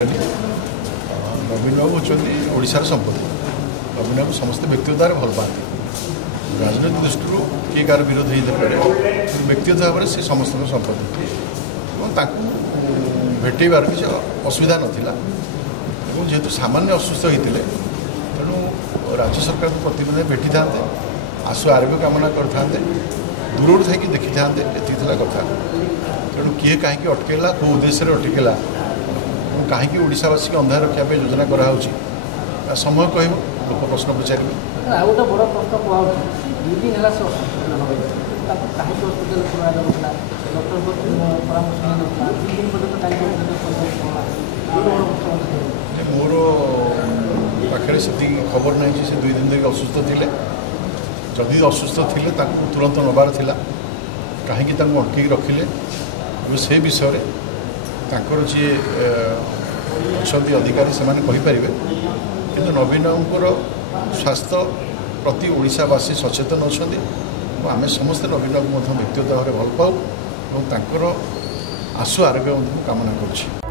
नवीन बाबू होती ओडार संपत्ति। नवीन बाबू समस्त व्यक्तिगत भाव भल पाती राजनीति दृष्टि किए कार विरोध होते व्यक्तिगत भाव में सी समस्त संपत्ति भेटार किसी असुविधा नाला जेहेतु सामान्य असुस्थ होते तेणु राज्य सरकार को प्रतिनिधि भेटी था आशु आरोग्य कामना करते दूर थी देखी था ये कथा तेणु किए कहीं अटकेला कौ उद्देश्य अटकेला कहीं ओडावासी अंधार रखा योजना कराई समय कह लोक प्रश्न पचारे मोर पाखे से खबर नहीं से 2 दिन तक असुस्थ थे जदि असुस्थ थे तुरंत नबार कहीं अटक रखिले से विषय जी अच्छा अधिकारी से कहीपर कि नवीन स्वास्थ्य प्रति ओडावासी सचेतन अच्छा आम समस्त नवीन व्यक्तिगत भाव भल पाऊ और आशु आरोग्य कामना कर।